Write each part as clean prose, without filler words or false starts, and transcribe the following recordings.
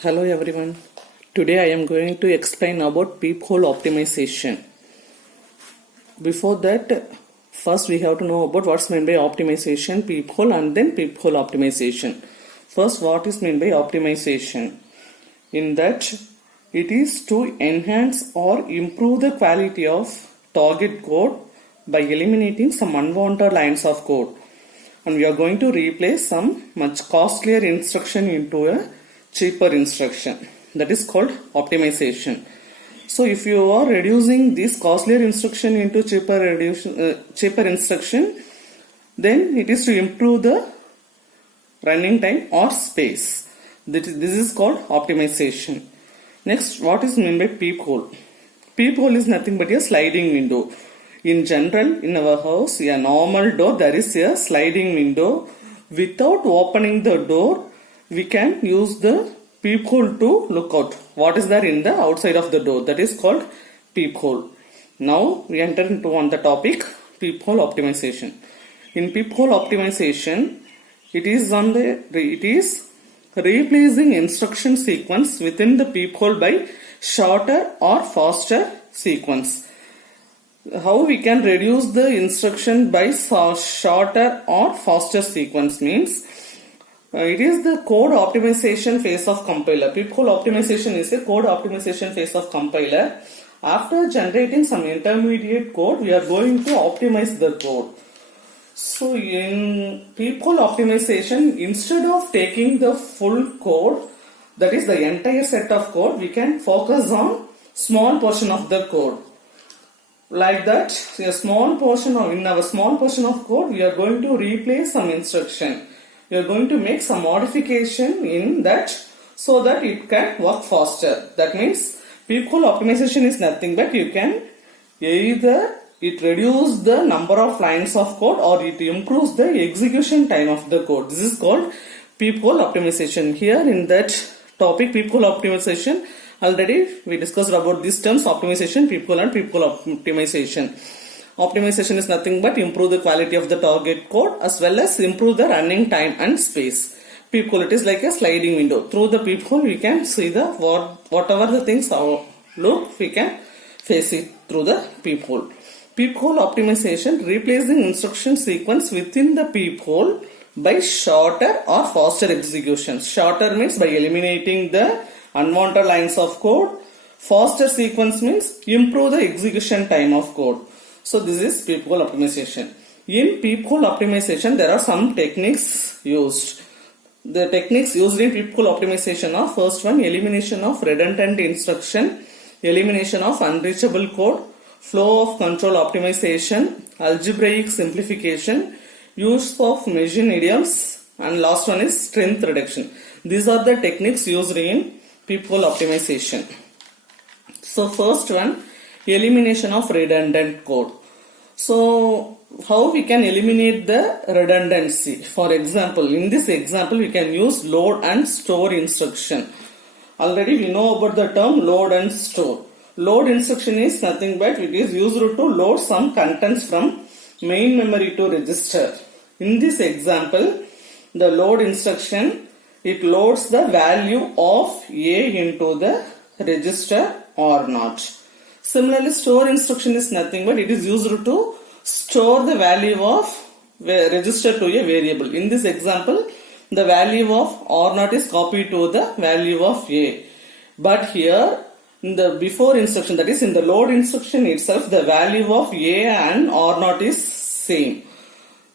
Hello everyone. Today I am going to explain about peephole optimization. Before that, first we have to know about what's meant by optimization, peephole, and then peephole optimization. First, what is meant by optimization? In that, it is to enhance or improve the quality of target code by eliminating some unwanted lines of code. And we are going to replace some much costlier instruction into a cheaper instruction. That is called optimization. So if you are reducing this costlier instruction into cheaper instruction, then it is to improve the running time or space. This is called optimization. Next, what is meant by peephole? Peephole is nothing but a sliding window. In general, in our house, a normal door, there is a sliding window. Without opening the door, we can use the peephole to look out what is there in the outside of the door. That is called peephole. Now we enter into on the topic peephole optimization. In peephole optimization, it is replacing instruction sequence within the peephole by shorter or faster sequence. How we can reduce the instruction by shorter or faster sequence means it is the code optimization phase of compiler. Peephole optimization is a code optimization phase of compiler. After generating some intermediate code, we are going to optimize the code. So in peephole optimization, instead of taking the full code, that is the entire set of code, we can focus on small portion of the code. Like that, in our small portion of code, we are going to replace some instruction. We are going to make some modification in that so that it can work faster. That means peephole optimization is nothing but you can either it reduce the number of lines of code or it improves the execution time of the code. This is called peephole optimization. Here in that topic, peephole optimization, already we discussed about these terms optimization, peephole and peephole optimization. Optimization is nothing but improve the quality of the target code as well as improve the running time and space. Peephole, it is like a sliding window. Through the peephole, we can see the whatever the things look, we can face it through the peephole. Peephole optimization, replacing instruction sequence within the peephole by shorter or faster execution. Shorter means by eliminating the unwanted lines of code. Faster sequence means improve the execution time of code. So this is peephole optimization. In peephole optimization, there are some techniques used. The techniques used in peephole optimization are: first one, elimination of redundant instruction, elimination of unreachable code, flow of control optimization, algebraic simplification, use of machine idioms, and last one is strength reduction. These are the techniques used in peephole optimization. So first one, elimination of redundant code. So how we can eliminate the redundancy? For example, in this example we can use load and store instruction. Already we know about the term load and store. Load instruction is nothing but it is used to load some contents from main memory to register. In this example, the load instruction, it loads the value of A into the register or not. Similarly, store instruction is nothing but it is used to store the value of register to a variable. In this example, the value of R0 is copied to the value of A. But here, in the before instruction, that is in the load instruction itself, the value of A and R0 is same.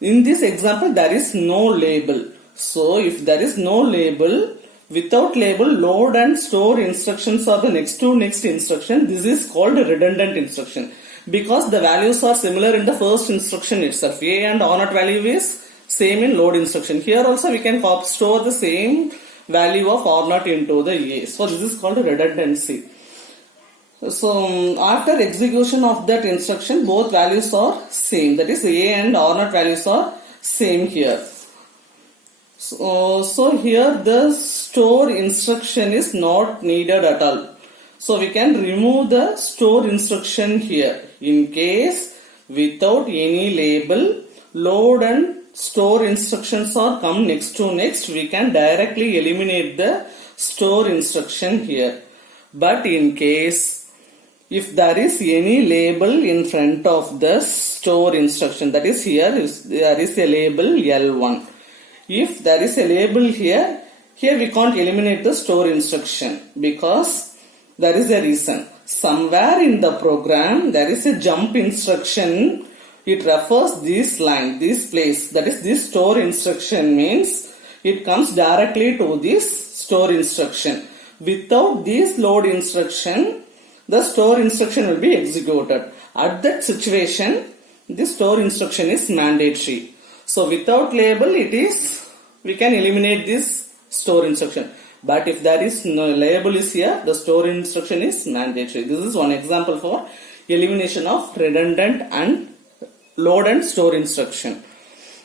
In this example, there is no label. So, if there is no label, without label, load and store instructions are the next to next instruction. This is called a redundant instruction because the values are similar in the first instruction itself. A and R0 value is same in load instruction. Here also we can store the same value of R0 into the A. So this is called a redundancy. So after execution of that instruction, both values are same. That is A and R0 values are same here. So here the store instruction is not needed at all. So we can remove the store instruction here. In case without any label, load and store instructions are come next to next, we can directly eliminate the store instruction here. But in case if there is any label in front of the store instruction, that is here there is a label L1. If there is a label here we can't eliminate the store instruction because there is a reason. Somewhere in the program there is a jump instruction. It refers this line, this place, that is this store instruction means it comes directly to this store instruction. Without this load instruction, the store instruction will be executed. At that situation, the store instruction is mandatory. So without label, we can eliminate this store instruction. But if there is no label is here, the store instruction is mandatory. This is one example for elimination of redundant and load and store instruction.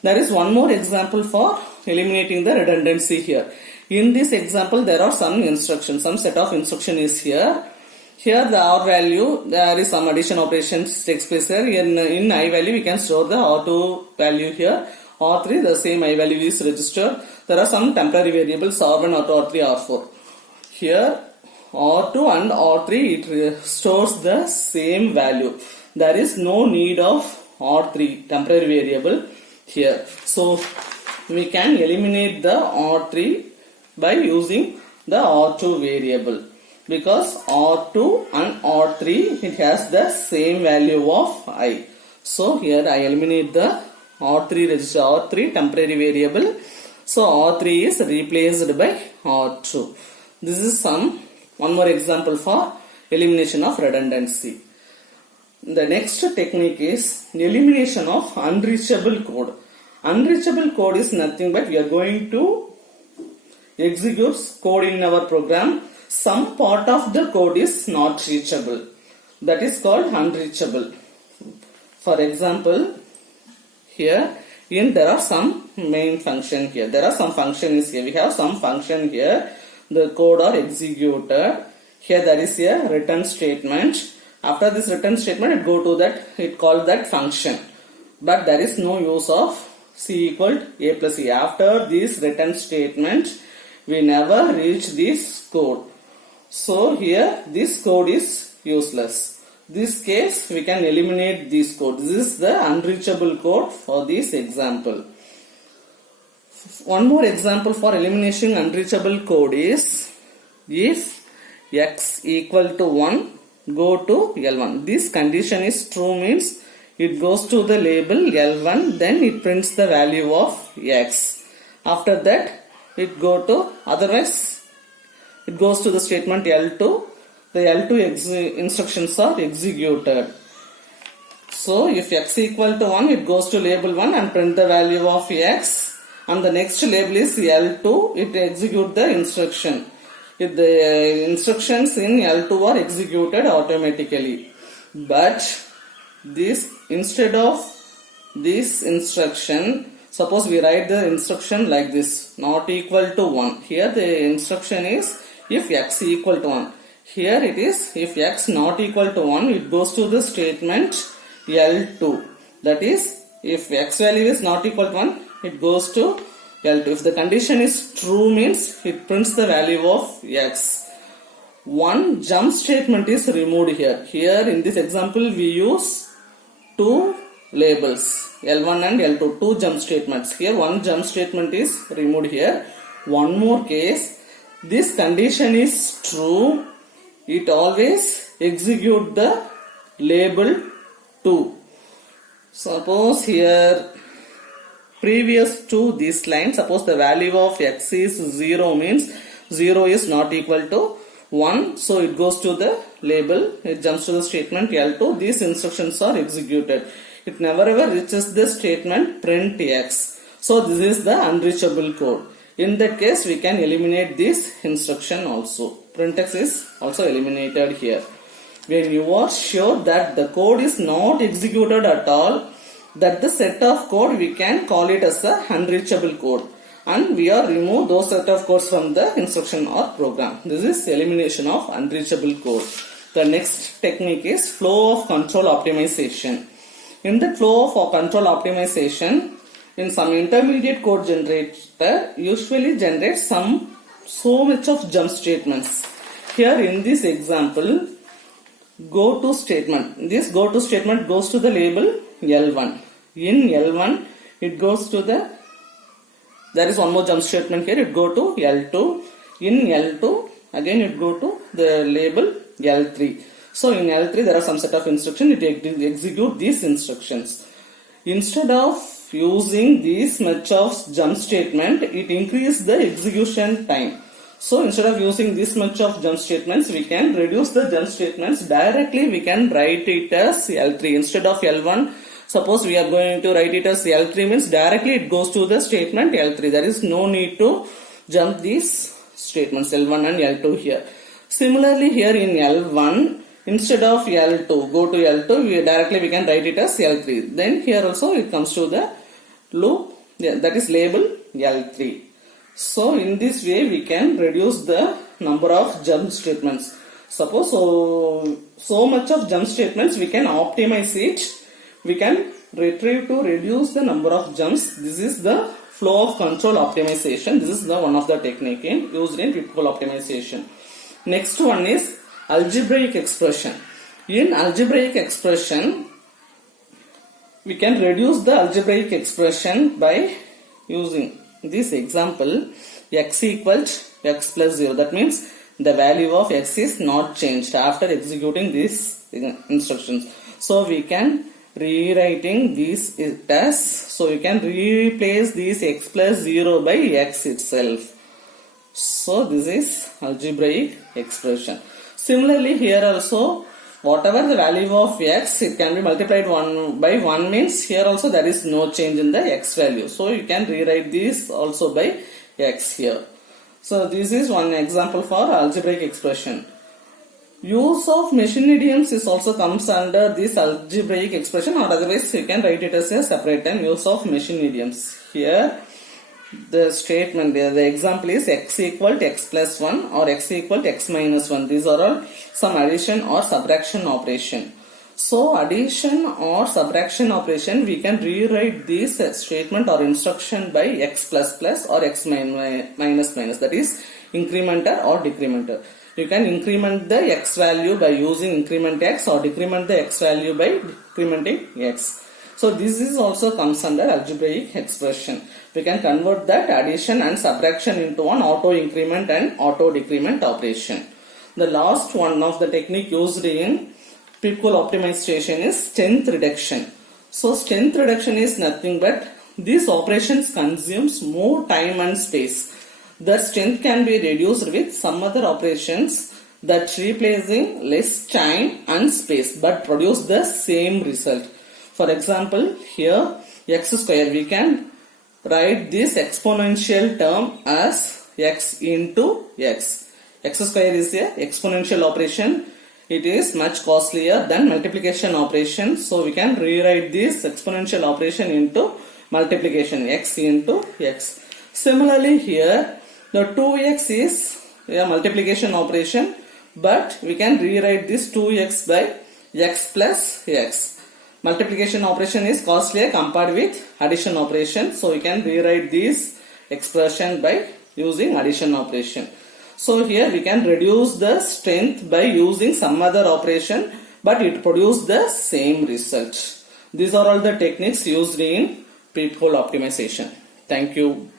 There is one more example for eliminating the redundancy here. In this example, there are some instructions, some set of instruction is here. Here the R value, there is some addition operations takes place here. In I value, we can store the R2 value here. R3, the same I value is registered. There are some temporary variables R1, R2, R3, R4. Here R2 and R3, it stores the same value. There is no need of R3, temporary variable here. So we can eliminate the R3 by using the R2 variable. Because R2 and R3, it has the same value of I. So here I eliminate the R3 register, R3 temporary variable. So R3 is replaced by R2. This is one more example for elimination of redundancy. The next technique is elimination of unreachable code. Unreachable code is nothing but we are going to execute code in our program. Some part of the code is not reachable. That is called unreachable. For example, here there are some main function here. There are some functions here. We have some function here. The code are executed. Here there is a return statement. After this return statement, it go to that. It called that function. But there is no use of C equal to A plus E. After this return statement, we never reach this code. So here this code is useless. This case we can eliminate this code. This is the unreachable code for this example. One more example for elimination unreachable code is if x equal to 1 go to L1. This condition is true means it goes to the label L1, then it prints the value of x. After that it go to, otherwise it goes to the statement L2. The L2 instructions are executed. So if x equal to 1, it goes to label 1 and print the value of x. And the next label is L2, it execute the instruction. If the instructions in L2 are executed automatically. But this, instead of this instruction, suppose we write the instruction like this, not equal to 1. Here the instruction is if x equal to 1. Here it is if x not equal to 1, it goes to the statement L2. That is, if x value is not equal to 1, it goes to L2. If the condition is true means it prints the value of x. One jump statement is removed here. Here in this example we use two labels L1 and L2, two jump statements. Here one jump statement is removed here. One more case, this condition is true, it always execute the label 2. Suppose here previous to this line, suppose the value of x is 0 means 0 is not equal to 1. So it goes to the label, it jumps to the statement L2. These instructions are executed. It never ever reaches the statement print x. So this is the unreachable code. In that case we can eliminate this instruction also. Print x is also eliminated here. When you are sure that the code is not executed at all, that the set of code we can call it as a unreachable code. And we are remove those set of codes from the instruction or program. This is elimination of unreachable code. The next technique is flow of control optimization. In the flow of control optimization, in some intermediate code generator usually generates some so much of jump statements. Here in this example, go to statement. This go to statement goes to the label L1. In L1, it goes to the, there is one more jump statement here, it go to L2. In L2, again it go to the label L3. So in L3, there are some set of instructions, it execute these instructions. Instead of using this much of jump statement, it increase the execution time. So instead of using this much of jump statements, we can reduce the jump statements. Directly we can write it as L3 instead of L1. Suppose we are going to write it as L3 means directly it goes to the statement L3. There is no need to jump these statements L1 and L2 here. Similarly here in L1, instead of L2, go to L2, we can write it as L3. Then here also it comes to the loop, that is label L3. So in this way we can reduce the number of jump statements. Suppose so much of jump statements, we can optimize it. We can retrieve to reduce the number of jumps. This is the flow of control optimization. This is the one of the technique used in Peephole optimization. Next one is algebraic expression. In algebraic expression, we can reduce the algebraic expression by using this example, x equals x plus 0. That means the value of x is not changed after executing these instructions. So we can rewriting this as, so we can replace this x plus 0 by x itself. So this is algebraic expression. Similarly here also, whatever the value of x, it can be multiplied 1 by 1 means here also there is no change in the x value. So you can rewrite this also by x here. So this is one example for algebraic expression. Use of machine idioms is also comes under this algebraic expression, or otherwise you can write it as a separate term, use of machine idioms. Here the statement, the example is x equal to x plus 1 or x equal to x minus 1. These are all some addition or subtraction operation. So addition or subtraction operation, we can rewrite this statement or instruction by x plus plus or x minus minus, that is incrementer or decrementer. You can increment the x value by using increment x or decrement the x value by decrementing x. So this is also comes under algebraic expression. We can convert that addition and subtraction into an auto increment and auto decrement operation. The last one of the technique used in Peephole optimization is strength reduction. So strength reduction is nothing but these operations consumes more time and space. The strength can be reduced with some other operations that replacing less time and space but produce the same result. For example, here x square, we can write this exponential term as x into x. X square is a exponential operation. It is much costlier than multiplication operation. So we can rewrite this exponential operation into multiplication, x into x. Similarly here, the 2x is a multiplication operation, but we can rewrite this 2x by x plus x. Multiplication operation is costlier compared with addition operation. So we can rewrite this expression by using addition operation. So here we can reduce the strength by using some other operation, but it produces the same result. These are all the techniques used in Peephole optimization. Thank you.